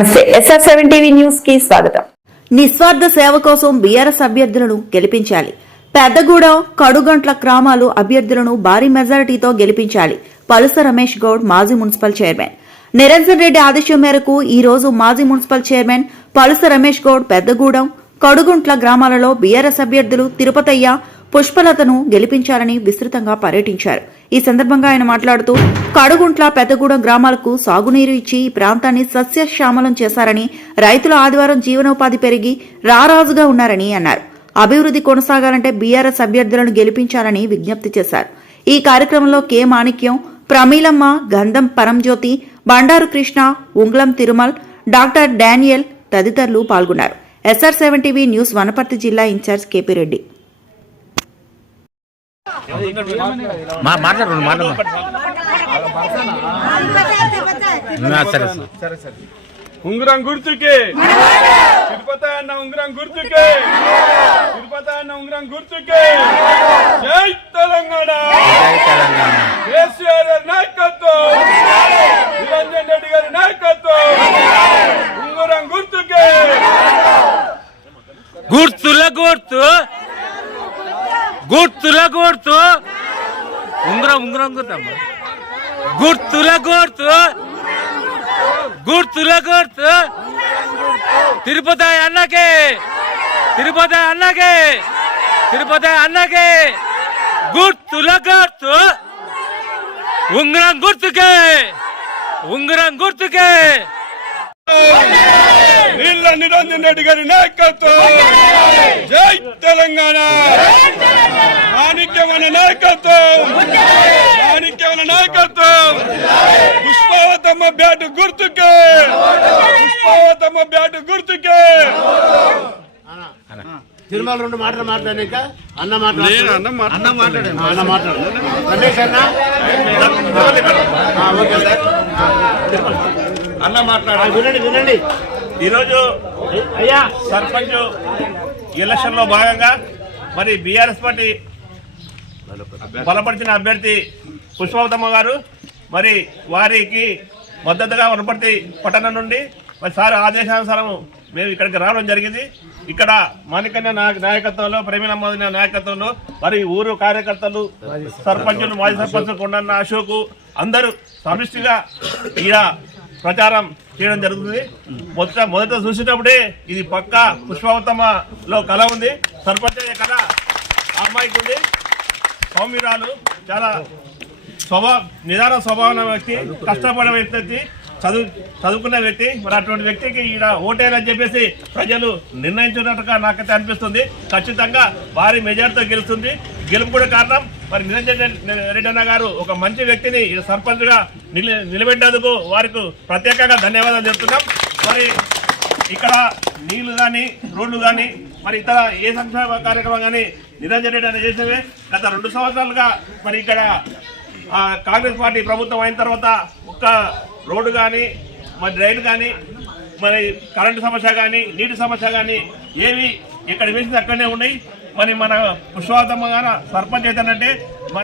SR7 TV news కి స్వాగతం. నిస్వార్థ సేవ కోసం బీఆర్ఎస్ అభ్యర్థులను గెలిపించాలి. పెద్దగూడెం, కడుగంట్ల గ్రామాలు అభ్యర్థులను భారీ మెజారిటీతో గెలిపించాలి. పలుస రమేష్ గౌడ్, మాజీ మున్సిపల్ చైర్మన్. నిరంజన్ రెడ్డి ఆదేశం మేరకు ఈ రోజు మాజీ మున్సిపల్ చైర్మన్ పలుస రమేష్ గౌడ్ పెద్దగూడెం, కడుగుంట్ల గ్రామాలలో బీఆర్ఎస్ అభ్యర్థులు తిరుపతయ్య, పుష్పలతను గెలిపించాలని విస్తృతంగా పర్యటించారు. ఈ సందర్భంగా ఆయన మాట్లాడుతూ కడుగుంట్ల, పెద్దగూడెం గ్రామాలకు సాగునీరు ఇచ్చి ఈ ప్రాంతాన్ని సస్యశ్యామలం చేశారని, రైతుల ఆదివారం జీవనోపాధి పెరిగి రారాజుగా ఉన్నారని అన్నారు. అభివృద్ధి కొనసాగాలంటే బీఆర్ఎస్ అభ్యర్థులను గెలిపించాలని విజ్ఞప్తి చేశారు. ఈ కార్యక్రమంలో కె మాణిక్యం, ప్రమీలమ్మ, గంధం పరంజ్యోతి, బండారు కృష్ణ, ఉంగ్లం తిరుమల్, డాక్టర్ డానియల్ తదితరులు పాల్గొన్నారు. SR7 టీవీ న్యూస్ వనపర్తి జిల్లా ఇన్ఛార్జ్ కేపీ రెడ్డి. ఉంగరం గుర్తుకే తిరుపతి అన్న, ఉంగరం గుర్తుకే తిరుపతి అన్న, ఉంగరం గుర్తుకే. జై తెలంగాణ, కేసీఆర్ నాయకత్వం, నిరంజన్ రెడ్డి గారి నాయకత్వం. ఉంగరం గుర్తుకే, గుర్తుల గుర్తు, గుర్తుల గుర్తు, ఉంగరం ఉంగరం గుర్తమ్మ, గుర్తుల గుర్తు, గుర్తుల గుర్తు. తిరుపతి అన్నకే, తిరుపతి అన్నకే, తిరుపతి అన్నకే. గుర్తుల గుర్తు, ఉంగరం గుర్తుకే, ఉంగరం గుర్తుకే. నీళ్ళ నిరంజన్ రెడ్డి గారి నాయకత్వం. జై తెలంగాణ, మాణిక్యమైన నాయకత్వం, మాణిక్యమైన నాయకత్వం. పుష్పావతమ్మ బ్యాటు గుర్తుకే, పుష్పావతమ్మ బ్యాటు గుర్తుకే. తిరుమల రెండు మాటలు మాట్లాడాక అన్న మాట్లాడు, అన్న మాట్లాడు రమేష్ అన్న అన్న మాట్లాడాలి. వినండి వినండి. ఈరోజు అయ్యా సర్పంచ్ ఎలక్షన్ లో భాగంగా మరి బీఆర్ఎస్ పార్టీ బలపరిచిన అభ్యర్థి పుష్పవతమ్మ గారు మరి వారికి మద్దతుగా వనపర్తి పట్టణం నుండి మరి సార్ ఆదేశానుసారం మేము ఇక్కడికి రావడం జరిగింది. ఇక్కడ మాణికన్య నాయకత్వంలో, ప్రేమినమ్మ నాయకత్వంలో మరి ఊరు కార్యకర్తలు, సర్పంచులు, మాజీ సర్పంచులు, కొండన్న అశోక్ అందరూ సమిష్టిగా ఈడ ప్రచారం చేయడం జరుగుతుంది. మొదట చూసేటప్పుడే ఇది పక్కా పుష్పవతమ్మలో కళ ఉంది, సర్పంచ్ కళ అమ్మాయికి ఉంది. సౌమ్యురాలు, చాలా నిదాన స్వభావం వ్యక్తి, కష్టపడే వ్యక్తి, చదువుకున్న వ్యక్తి. మరి అటువంటి వ్యక్తికి ఈడ ఓటేయాలని చెప్పేసి ప్రజలు నిర్ణయించినట్టుగా నాకైతే అనిపిస్తుంది. ఖచ్చితంగా భారీ మెజార్టీతో గెలుస్తుంది. గెలుపు కూడా కారణం మరి నిరంజన్ రెడ్డి అన్న గారు ఒక మంచి వ్యక్తిని సర్పంచ్ గా నిలబెట్టేందుకు వారికి ప్రత్యేకంగా ధన్యవాదాలు చెప్తున్నాం. మరి ఇక్కడ నీళ్లు కానీ, రోడ్లు కానీ, మరి ఇతర ఏ సంక్షేమ కార్యక్రమం కానీ నిరంజన్ రెడ్డి అన్న చేసేవే. గత 2 సంవత్సరాలుగా మరి ఇక్కడ కాంగ్రెస్ పార్టీ ప్రభుత్వం అయిన తర్వాత ఒక్క రోడ్డు కానీ, మరి రైలు కానీ, మరి కరెంటు సమస్య కానీ, నీటి సమస్య కానీ ఏవి ఇక్కడ వేసింది అక్కడనే ఉన్నాయి. మరి మన పుష్పవతమ్మ గారు సర్పంచ్ అవుతానంటే